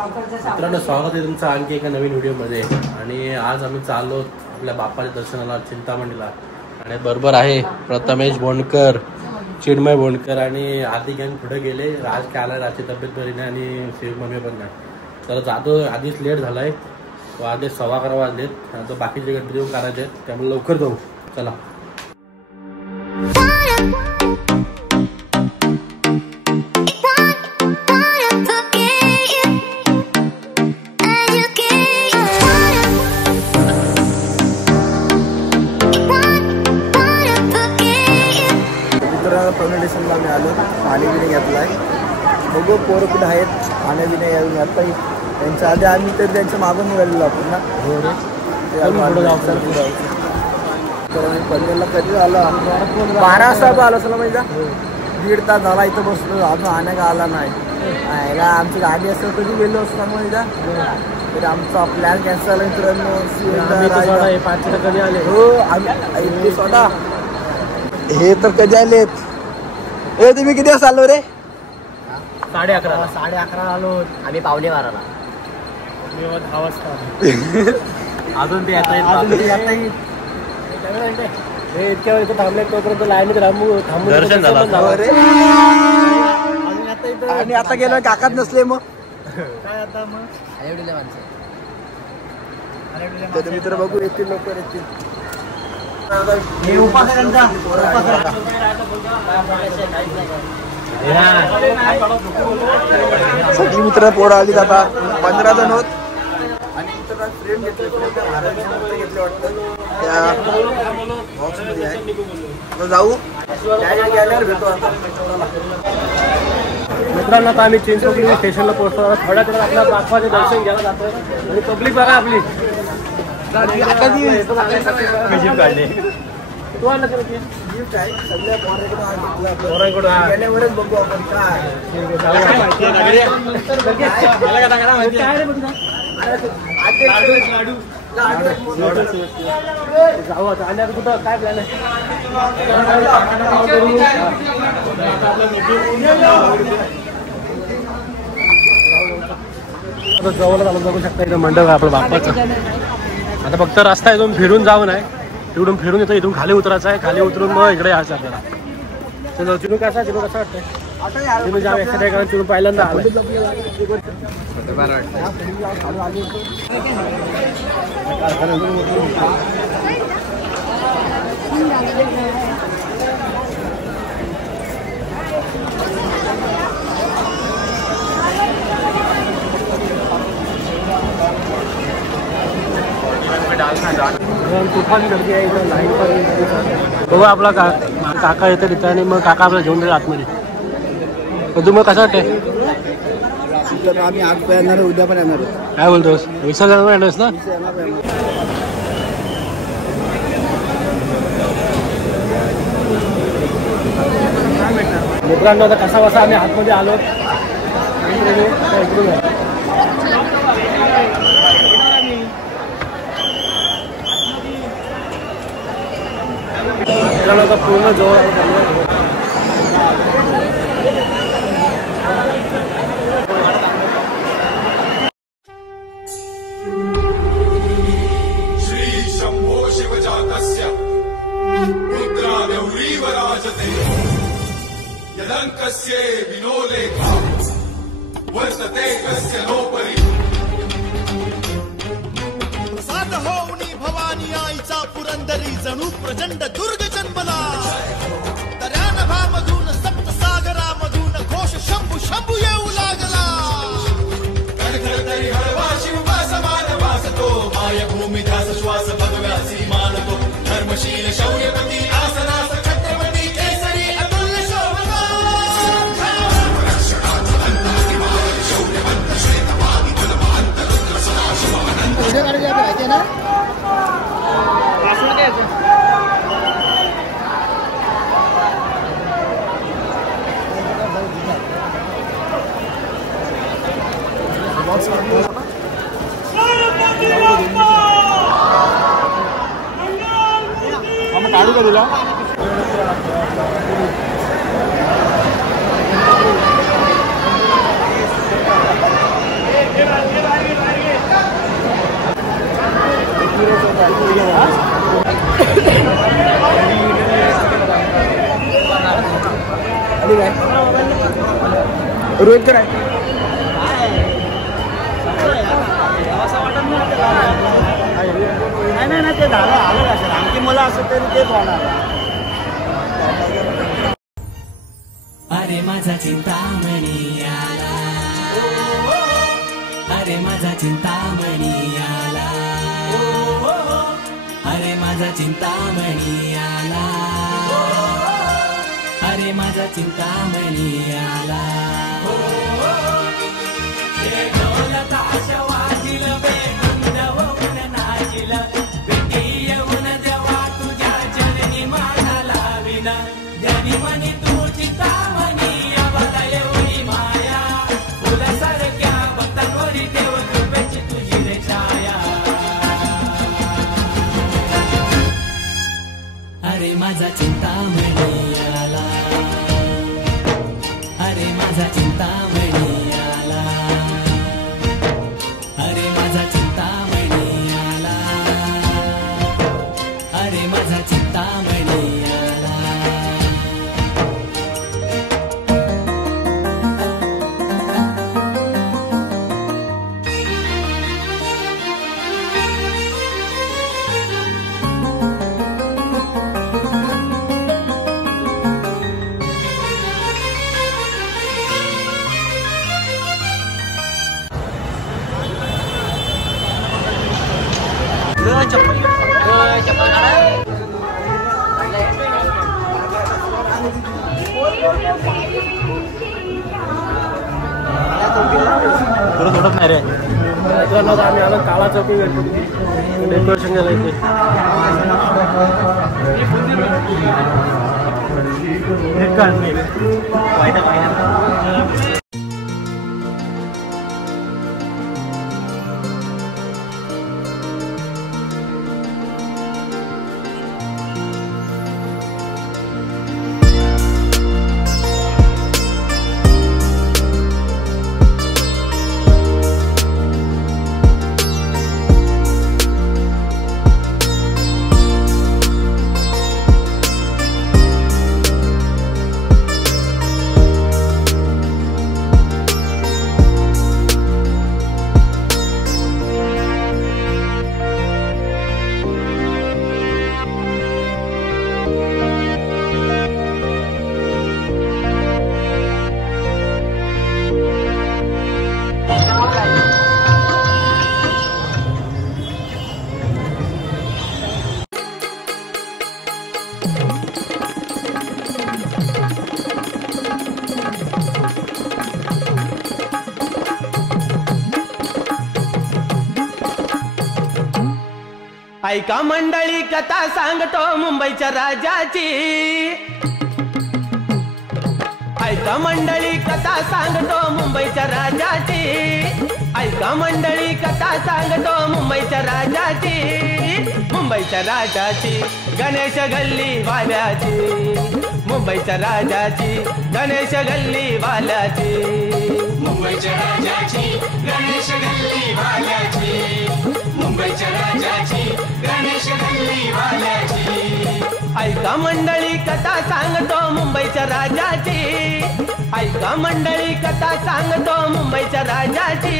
मित्रांनो, स्वागत आहे तुमचं आणखी एका नवीन व्हिडिओमध्ये. आणि आज आम्ही चाललो आपल्या बाप्पाच्या दर्शनाला चिंतामणीला. आणि बरोबर आहे प्रथमेश बोंडकर, चिन्मय बोंडकर आणि आधी गँग पुढे गेले. राज काय आला, राजची तब्येत बरी नाही आणि शिव मम्मी पण नाही. तर जातो, आधीच लेट झालाय. आधीच 11:15 वाजलेत. आता बाकीचे गणपती येऊन काढायचे आहेत, त्यामुळे लवकर जाऊ. चला. स्टेशनला आम्ही आलो, पाणी बिणी घेतलाय. बघू पोरं कुठे आहेत, पाणी बिणे येऊन आता त्यांच्या आधी आम्ही तर त्यांच्या मागून निघालेलो आपण ना. तर आम्ही पनवेलला कधी आलो, 12 वाजता आलो असं माहिती. 1.5 तास झाला इथं बसलो, अजून आण्या का आला नाही. आमची गाडी असं कधी गेलो असतो माहिती. तर आमचा प्लॅन कॅन्सल झाला मित्रांनो. कधी आले हो आम्ही स्वतः. हे तर कधी आलेत. ए तुम्ही किती वाजता आलो रे? 11:30 आलो आम्ही 11:15. मी 10 वाजता अजून ते येता येत. इतक्या वेळ थांबले, तोपर्यंत लाईनीत थांबून दर्शन झालं. आणि आता गेलो काकाच नसले मग काय आता मग तर मित्र बघू येतील, लवकर येतील. सगळी मित्र पोरं आली आता 15 जण होत. आणि मित्र फ्रेम घेतले वाटतं त्या बॉक्समध्ये आहे. जाऊ गेल्यावर भेटू. आता मित्रांनो, आता आम्ही चिंचोली स्टेशनला पोहोचतो. थोड्या वेळात आपल्या बाप्पाचे दर्शन घ्यायला जातोय. आणि पब्लिक बघा आपली काढले गेल्यावरच बघू आपण काय जाऊ. आता आणि आता कुठं काय प्लॅन आहे? आता जवळ आलो, बघू शकता इथं मंडप आहे आपलं बाप्पाचं. आता फक्त रस्ता इथून फिरून जाऊ नाही, तिकडून फिरून येतो. इथून खाली उतरायचं आहे, खाली उतरून मग इकडे यायचं आपल्याला. चलो चिनू कसा वाटतंय? तुम्ही जाऊ एक्सट्रा कारण चिनू पहिल्यांदा आलं. तुफान गर्दी आहे इथं, लाईन पण. बघू आपला काका येते तिथं आणि मग काका आपल्याला घेऊन जाईल आतमध्ये. तुम्ही कसं वाटतंय? आम्ही आज पण येणार, उद्या पण येणार. काय बोलतोस? विसर्जन येणारच ना? मित्रांनो, आता कसा बसा आम्ही आतमध्ये आलो. आता पूर्ण जवळ श्री शंभो शिवजातस्य रुद्रागौरीव राजते यदंकस्य विनोलेखा वर्तते कस्य नोपरी. प्रसाद होऊनी भवानी आईचा पुरंदरी जणू प्रचंड दुर्ग जन्मला. दर्यानभामधून सप्तसागरामधून घोष शंभू शंभू येऊ लागला. तरी हळवा शिवबा समान वासतो मायभूमी ध्यास श्वास भगव्यासी मानतो. धर्मशील शौर्यपती आसनास छत्रपती केसरी अतुल्य शोभा. शौर्यवंत श्वेतवादी बलवंत रुद्र सदाशिव अनंत. ना काढू का तुला? रोहित काय नाही ते झालं आलं असेल आणखी मला असं तरी तेच होणार. अरे माझा चिंतामणी आला, अरे माझा चिंतामणी आला, अरे माझा चिंतामणी आला, अरे माझा चिंतामणी आला. वाजिल बेगुंद होऊन नाचिल, भेटी येऊन देवा तुझ्या चरणी माझा लाविल, जनी मनी तू चिंतामणी आम्हाला एवढी माया, फुलासारख्या भक्तांवरी देव कृपेची तुझी रे छाया. अरे माझा चिंतामणी आला, अरे माझा चिंतामणी आला, अरे माझा चिंतामणी आला, अरे माझा चिंतामणी आला. थोडं नाही रे आम्ही आलो काळा चौकी डेकोरेशन केलं इथे. ऐका मंडळी कथा सांगतो मुंबईच्या राजाची, ऐका मंडळी कथा सांगतो मुंबईच्या राजाची, ऐका मंडळी कथा सांगतो मुंबईच्या राजाची, मुंबईच्या राजाची गणेश गल्ली वाल्याची, मुंबईच्या राजाची गणेश गल्ली वाल्याची, मुंबईच्या राजाची गणेश गल्ली वाल्याची, मुंबईच्या राजाची गणेश गल्ली वाल्याची. ऐका मंडळी कथा सांगतो मुंबईच्या राजाची, ऐका मंडळी कथा सांगतो मुंबईच्या राजाची.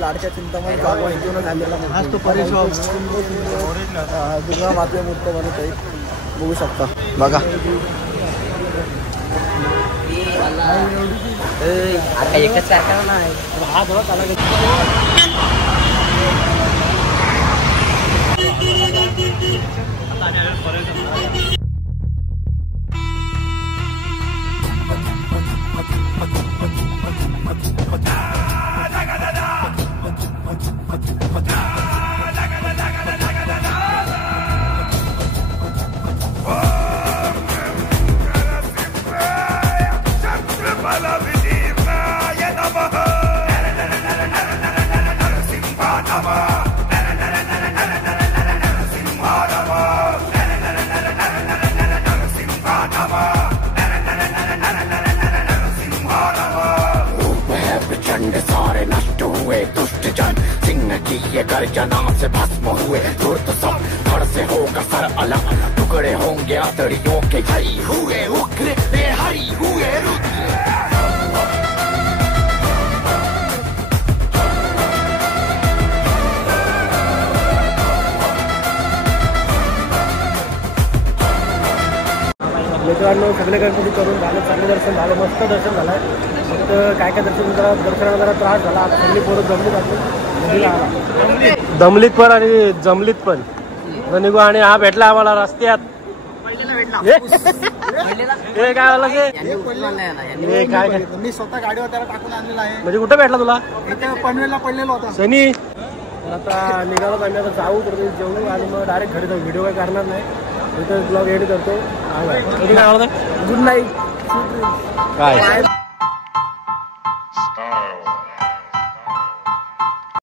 लाडक्या चिंतामणी बाबा इथूनच आलेला दुर्गा माते मूर्त बनत आहे, बघू शकता. बघा एकच हा थोडा चाला पाखंड सारे नष्ट हुए दुष्ट जन सिंह की ये गर्जना से भस्म हुए धूर्त सब धड़ से होगा सर अलग टुकड़े होंगे आतड़ियों के जई हुए उग्र बेहरी हुए रुद्र मित्रांनो सगळे गणपती करून झालं, चांगलं दर्शन झालं, मस्त दर्शन झालं आहे. फक्त काय काय दर्शनाला जरा त्रास झाला. आता सगळी पोरं जमलीत आपली दमलीत पण आणि जमलीत पण निघू. आणि हा भेटला आम्हाला रस्त्यात. हे काय झालं ते काय मी स्वतः गाडीवर त्याला टाकून आणलेला आहे. म्हणजे कुठं भेटला तुला? इथे पनवेलला पडलेला होता सनी. आता निघालो आम्ही, आता जाऊ तर जेवू आणि मग डायरेक्ट घरी जाऊ. व्हिडिओ काय करणार नाही, इथं ब्लॉग एडिट करतो. Good night. काय